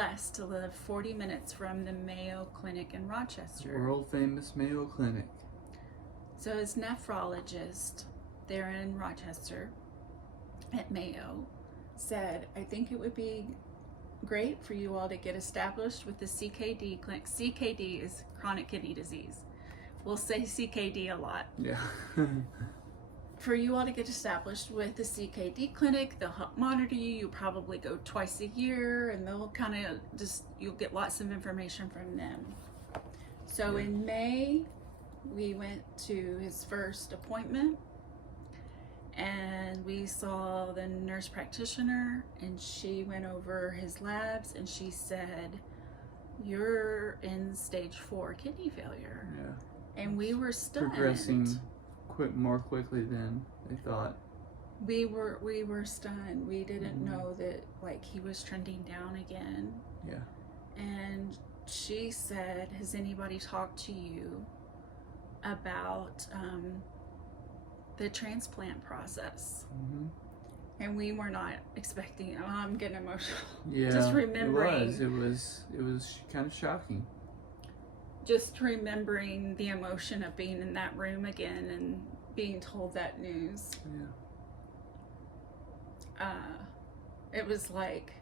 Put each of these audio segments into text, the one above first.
blessed to live 40 minutes from the Mayo Clinic in Rochester. World famous Mayo Clinic. So his nephrologist there in Rochester at Mayo said, I think it would be great for you all to get established with the CKD clinic. CKD is chronic kidney disease. We'll say CKD a lot. Yeah. For you all to get established with the CKD clinic, they'll help monitor you. You'll probably go twice a year, and they'll kind of you'll get lots of information from them. So in May, we went to his first appointment, and we saw the nurse practitioner, and she went over his labs, and she said, you're in stage 4 kidney failure. Yeah. And we were stunned. Progressing more quickly than they thought. We were stunned. We didn't know that like he was trending down again. Yeah. And she said, has anybody talked to you about the transplant process? And we were not expecting. Oh, I'm getting emotional. Yeah. Just remembering. It was kind of shocking. Just remembering the emotion of being in that room again and being told that news. Yeah. It was like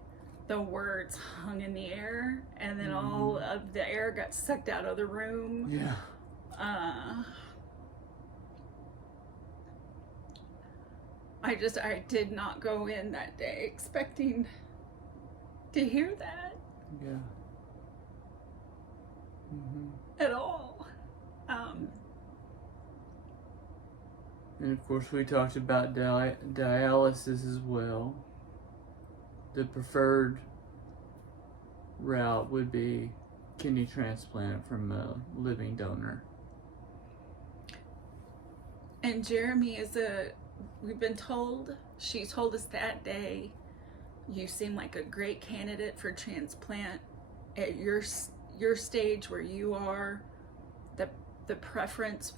the words hung in the air, and then all of the air got sucked out of the room. Yeah. I did not go in that day expecting to hear that. Yeah. At all. And of course we talked about dialysis as well. The preferred route would be kidney transplant from a living donor. And Jeremy we've been told, she told us that day, you seem like a great candidate for transplant at your stage where you are. The preference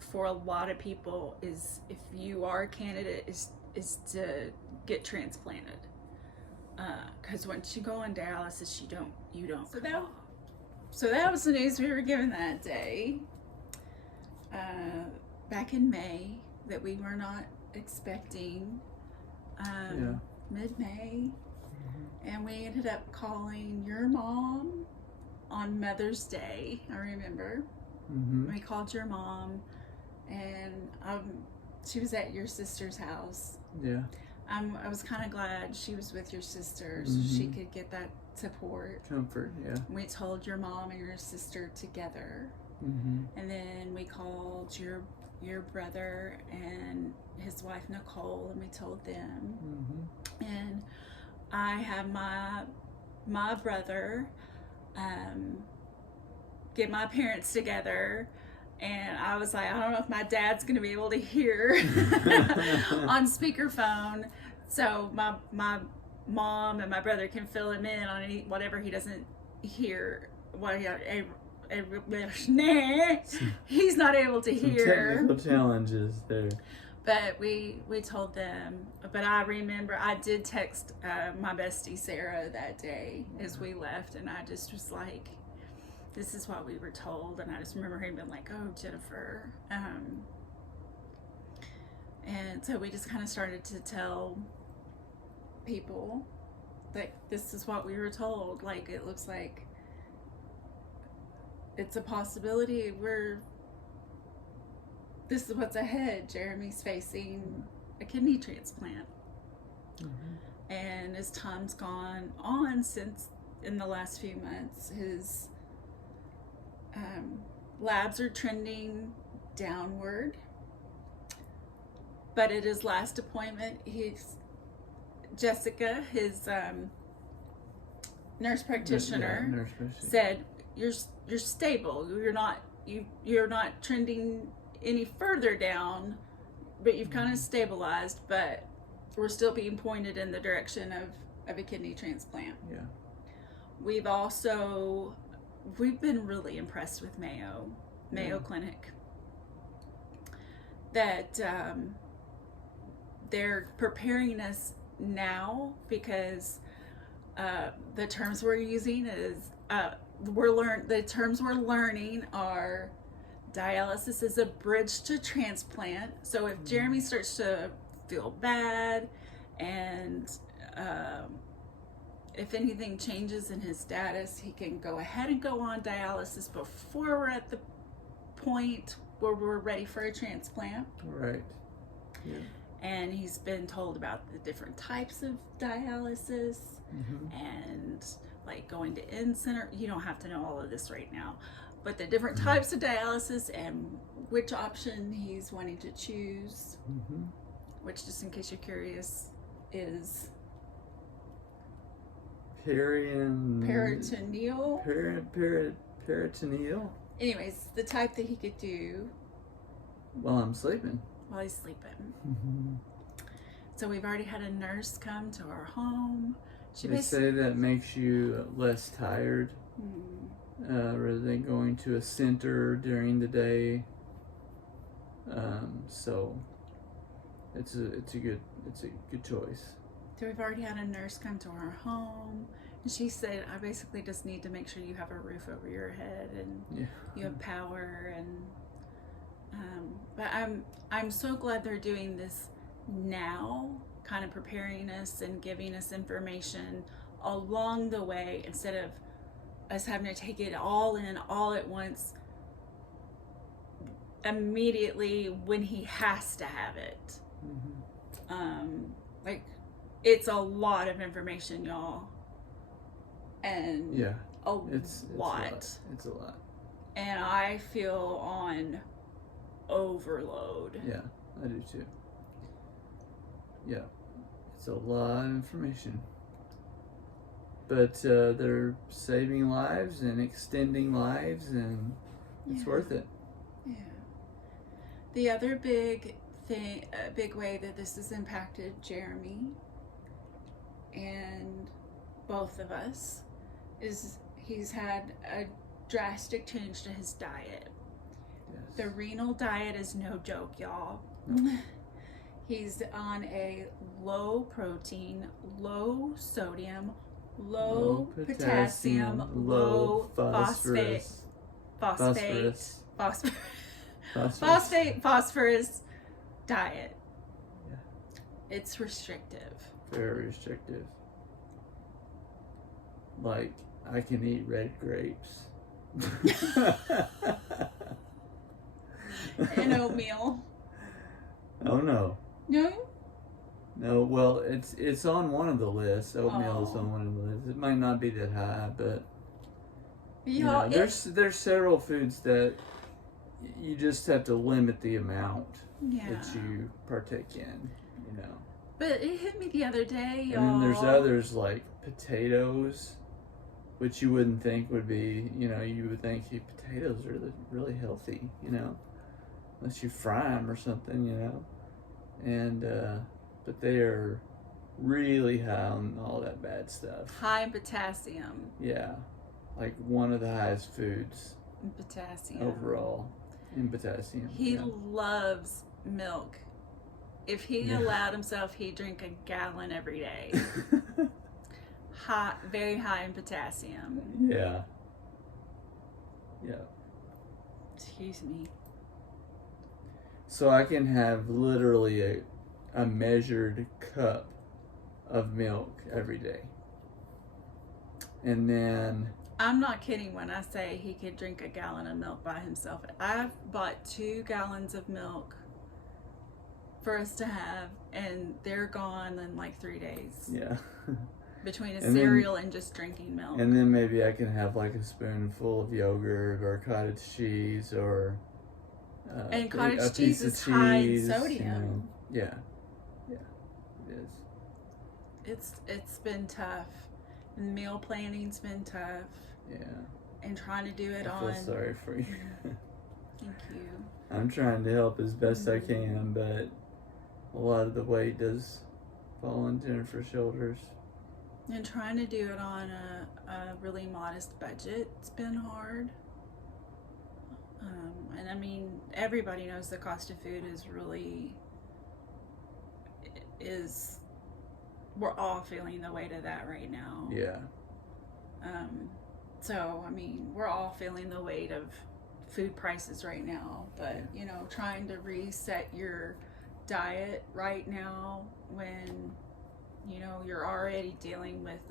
for a lot of people is, if you are a candidate, is to get transplanted. Because once you go on dialysis, you don't. So that was the news we were given that day, back in May, that we were not expecting, mid-May. And we ended up calling your mom on Mother's Day, I remember. We called your mom, and she was at your sister's house. Yeah. I was kind of glad she was with your sister, so she could get that support. Comfort, yeah. We told your mom and your sister together. And then we called your brother and his wife Nicole, and we told them. And I have my brother get my parents together, and I was like, I don't know if my dad's gonna be able to hear on speakerphone, so my mom and my brother can fill him in on whatever he doesn't hear, he's not able to hear. Technical challenges there. But we told them. But I remember I did text my bestie Sarah that day as we left, and I just was like, this is what we were told. And I just remember him being like, oh, Jennifer. And so we just kind of started to tell people that this is what we were told. Like, it looks like it's a possibility. This is what's ahead. Jeremy's facing a kidney transplant. And as time's gone on since in the last few months, his labs are trending downward. But at his last appointment, Jessica, his nurse practitioner, said, "You're stable. You're not trending any further down, but you've kind of stabilized. But we're still being pointed in the direction of a kidney transplant." Yeah. We've been really impressed with Mayo Clinic. That they're preparing us now because The terms we're using is the terms we're learning are dialysis is a bridge to transplant. So if Jeremy starts to feel bad and if anything changes in his status, he can go ahead and go on dialysis before we're at the point where we're ready for a transplant. Right. Yeah. And he's been told about the different types of dialysis and like going to in-center. You don't have to know all of this right now, but the different types of dialysis and which option he's wanting to choose, which, just in case you're curious, is peritoneal. Peritoneal. Anyways, the type that he could do while I'm sleeping. While he's sleeping. So we've already had a nurse come to our home. They say that makes you less tired rather than going to a center during the day. So it's a good choice. So we've already had a nurse come to our home, and she said, I basically just need to make sure you have a roof over your head and you have power. And but I'm so glad they're doing this now, kind of preparing us and giving us information along the way instead of us having to take it all in all at once immediately when he has to have it. Like, it's a lot of information, y'all, and it's a lot. It's a lot, and I feel on overload. Yeah, I do too. Yeah, it's a lot of information, but they're saving lives and extending lives, and it's worth it. Yeah. The other big way that this has impacted Jeremy and both of us is he's had a drastic change to his diet. Yes. The renal diet is no joke, y'all. He's on a low protein, low sodium, low potassium, low phosphorus diet. Yeah. It's restrictive. Very restrictive. Like, I can eat red grapes. And oatmeal. Oh no. No? No, well, it's on one of the lists. Oatmeal is on one of the lists. It might not be that high, but there's several foods that you just have to limit the amount that you partake in, But it hit me the other day, y'all. And then there's others like potatoes, which you wouldn't think would be, you would think potatoes are really healthy, unless you fry them or something, and but they are really high on all that bad stuff. High in potassium. Yeah, like one of the highest foods in potassium overall in potassium. He loves milk. If he allowed himself, he'd drink a gallon every day. Very high in potassium. Yeah. Excuse me. So I can have literally a measured cup of milk every day. And then... I'm not kidding when I say he could drink a gallon of milk by himself. I've bought 2 gallons of milk for us to have, and they're gone in like 3 days. Yeah. Between a cereal and just drinking milk. And then maybe I can have like a spoonful of yogurt or cottage cheese or... and cottage cheese is high in sodium. Yeah, it is. It's been tough. And meal planning's been tough. Yeah. And trying to do it I feel sorry for you. Thank you. I'm trying to help as best I can, but a lot of the weight does fall on Jennifer's shoulders. And trying to do it on a really modest budget, it's been hard. And I mean, everybody knows the cost of food is we're all feeling the weight of that right now. Yeah. So I mean, we're all feeling the weight of food prices right now, but you know, trying to reset your diet right now when you know you're already dealing with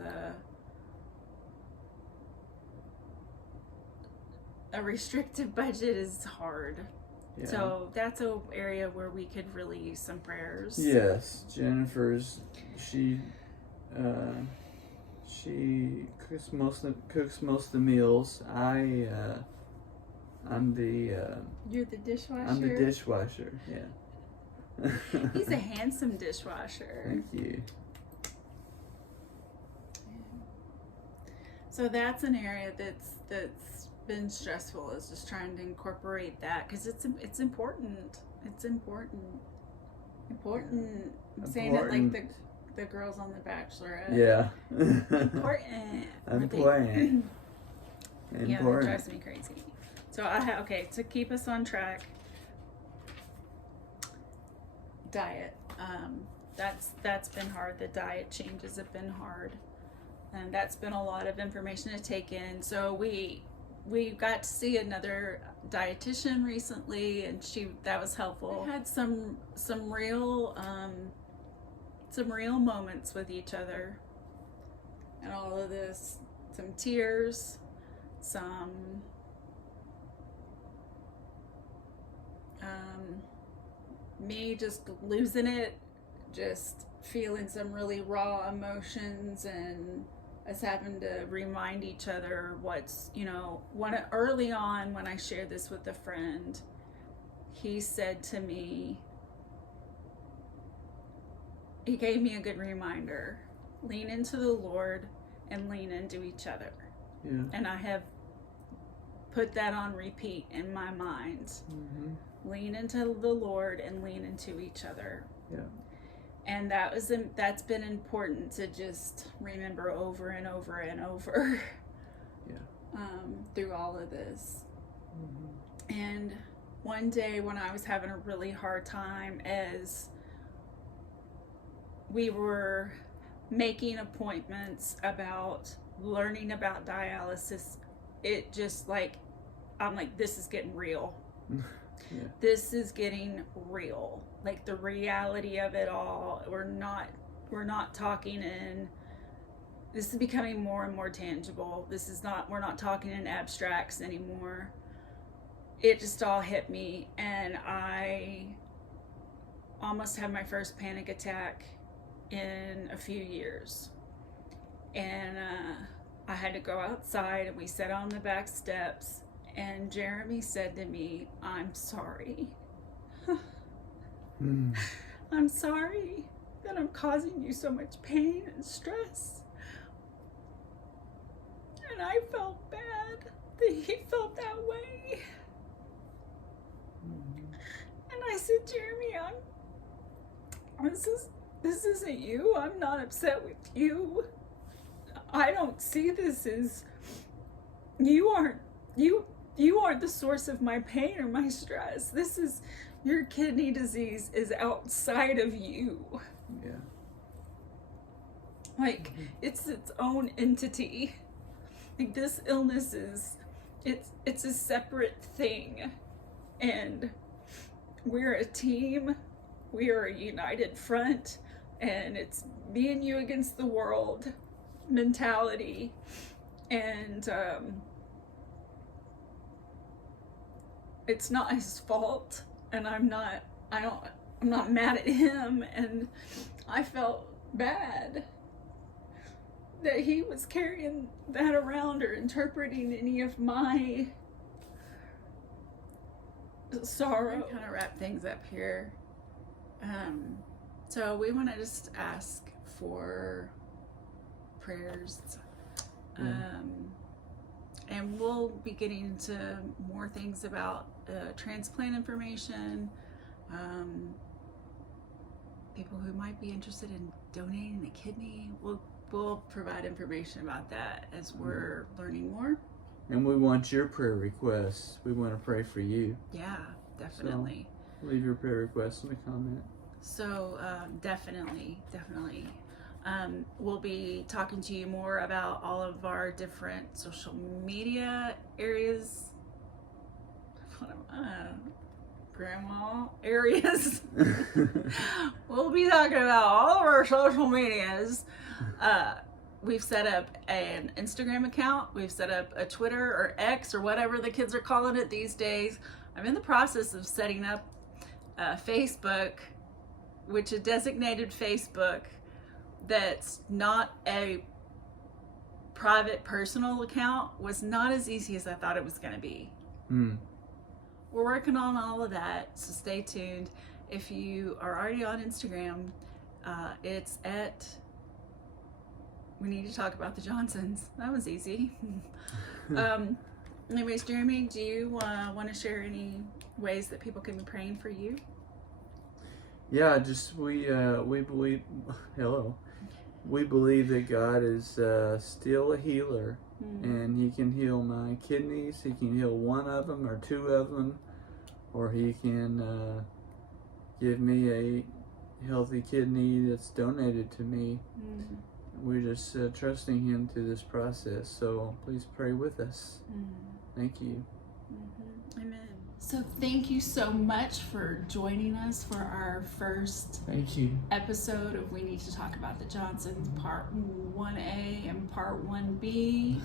a restrictive budget is hard. Yeah. So that's an area where we could really use some prayers. Yes, Jennifer's she cooks most of the meals. I'm the You're the dishwasher. I'm the dishwasher. Yeah. He's a handsome dishwasher. Thank you. So that's an area that's been stressful, is just trying to incorporate that, because it's important. It's important. I'm saying it like the girls on The Bachelorette. Yeah. Important. Important. Yeah, that drives me crazy. So okay, to keep us on track. Diet. That's been hard. The diet changes have been hard, and that's been a lot of information to take in. So we got to see another dietitian recently, and that was helpful. We had some real moments with each other, and all of this, some tears, some me just losing it, just feeling some really raw emotions, and us having to remind each other what's, you know, early on when I shared this with a friend, he said to me, he gave me a good reminder: lean into the Lord and lean into each other. Yeah. And I have put that on repeat in my mind. Mm-hmm. Lean into the Lord and lean into each other. Yeah. And that's been important to just remember over and over and over. Yeah. Through all of this. Mm-hmm. And one day when I was having a really hard time, as we were making appointments about learning about dialysis, it just I'm like, this is getting real. Yeah. This is getting real. Like, the reality of it all. We're not talking in, this is becoming more and more tangible. We're not talking in abstracts anymore. It just all hit me, and I almost had my first panic attack in a few years. And I had to go outside, and we sat on the back steps, and Jeremy said to me, "I'm sorry." I'm sorry that I'm causing you so much pain and stress. And I felt bad that he felt that way. And I said, "Jeremy, this isn't you. I'm not upset with you. I don't see this as you aren't the source of my pain or my stress. This is, your kidney disease is outside of you." Yeah. Like, it's its own entity. Like, this illness it's a separate thing. And we're a team. We are a united front. And it's me and you against the world mentality. And it's not his fault, and I'm not mad at him. And I felt bad that he was carrying that around or interpreting any of my sorrow. Kind of wrap things up here. So we want to just ask for prayers. And we'll be getting into more things about transplant information, people who might be interested in donating a kidney. We'll provide information about that as we're learning more. And we want your prayer requests. We want to pray for you. Yeah, definitely. So leave your prayer requests in the comment. So definitely. We'll be talking to you more about all of our different social media areas. Grandma areas. We'll be talking about all of our social medias. We've set up an Instagram account. We've set up a Twitter or X or whatever the kids are calling it these days. I'm in the process of setting up Facebook, which is designated Facebook that's not a private personal account. Was not as easy as I thought it was going to be. We're working on all of that, so stay tuned. If you are already on Instagram, it's at We Need to Talk About the Johnsons. That was easy. Anyways, Jeremy, do you want to share any ways that people can be praying for you? Yeah, just we believe. Hello, we believe that God is still a healer, and He can heal my kidneys. He can heal one of them or two of them, or He can give me a healthy kidney that's donated to me. We're just trusting Him through this process. So please pray with us. Thank you. Amen. So thank you so much for joining us for our first Thank you. episode of We Need to Talk About the Johnsons, part 1A and part 1B.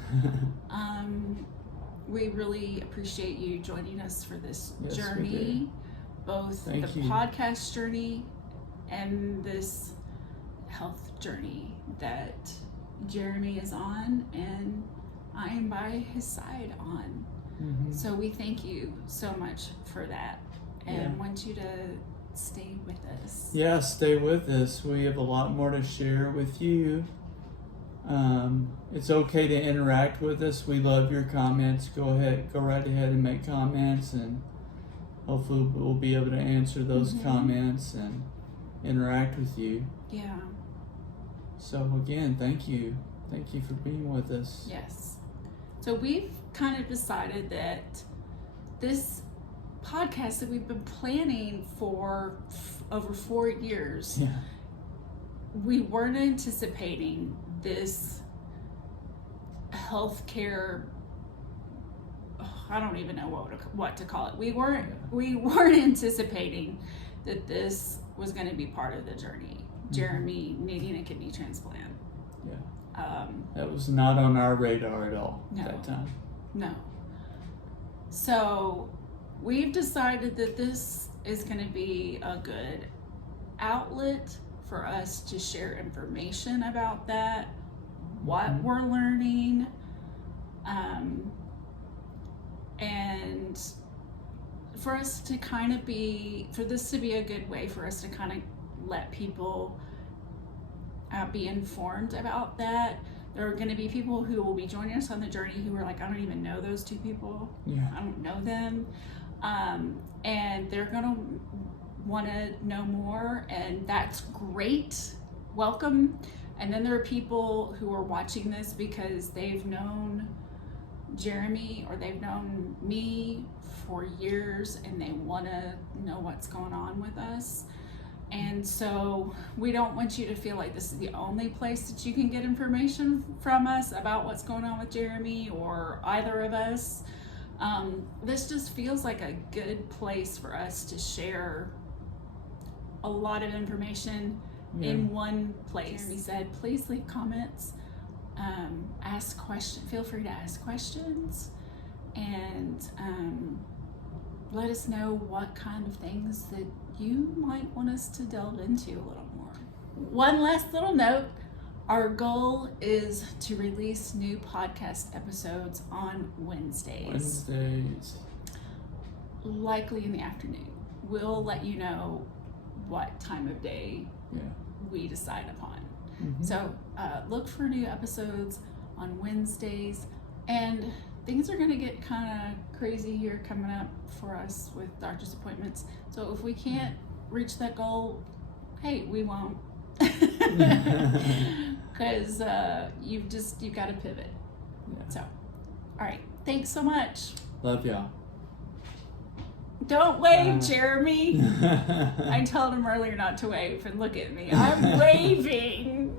We really appreciate you joining us for this journey, both Thank the you. podcast journey and this health journey that Jeremy is on and I am by his side on. So we thank you so much for that and want you to stay with us. Yeah, stay with us. We have a lot more to share with you. It's okay to interact with us. We love your comments. Go right ahead and make comments, and hopefully we'll be able to answer those comments and interact with you. Yeah. So again, thank you. Thank you for being with us. Yes. So we've kind of decided that this podcast that we've been planning for over 4 years, we weren't anticipating this healthcare. I don't even know what to call it. We weren't anticipating that this was going to be part of the journey. Jeremy needing a kidney transplant. That was not on our radar at all at that time. No. So we've decided that this is going to be a good outlet for us to share information about that, what we're learning, and for us to kind of for this to be a good way for us to kind of let people be informed about that. There are going to be people who will be joining us on the journey who are like, I don't even know those two people. I don't know them. And they're going to want to know more, and that's great. Welcome. And then there are people who are watching this because they've known Jeremy or they've known me for years and they want to know what's going on with us. And so we don't want you to feel like this is the only place that you can get information from us about what's going on with Jeremy or either of us. This just feels like a good place for us to share a lot of information in one place. Jeremy said, please leave comments, ask questions, feel free to ask questions, and let us know what kind of things that you might want us to delve into a little more. One last little note, our goal is to release new podcast episodes on Wednesdays. Likely in the afternoon. We'll let you know what time of day we decide upon. So look for new episodes on Wednesdays, and things are going to get kind of crazy here coming up for us with doctor's appointments. So if we can't reach that goal, hey, we won't. Because you've got to pivot. So, all right. Thanks so much. Love y'all. Don't wave, Jeremy. I told him earlier not to wave, and look at me. I'm waving.